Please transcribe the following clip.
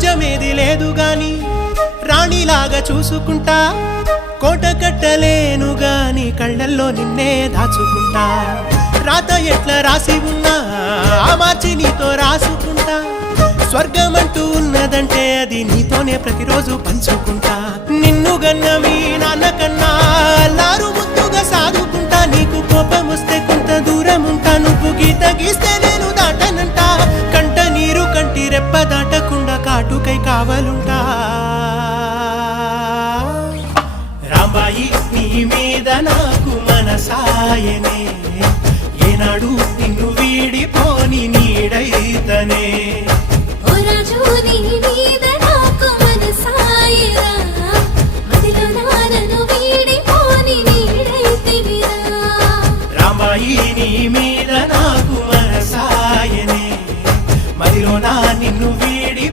రాజ్యమేది లేదు గాని రాణిలాగా చూసుకుంటా కోట కట్టలేను గాని కళ్ళల్లో నిన్నే దాచుకుంటా రాత ఎట్లా రాసి ఉన్నా మార్చి నీతో రాసుకుంటా స్వర్గమంటూ ఉన్నదంటే అది నీతోనే ప్రతిరోజు పంచుకుంటా నిన్ను గన్న మీ నాన్నకన్నా లారు ముద్దుగా సాదుకుంటా నీకు కోపం వస్తే కొంత దూరం ఉంటా నువ్వు గీత గీస్తే నేను దాటనంటా కంట నీరు కంటి రెప్ప దాటకుండా కాటుకై కావలుంటా రాంబాయి నీ మీద నాకు మనసాయనే ఏనాడు నిన్ను వీడిపోని నీడైతనే ఓ రాజు నీ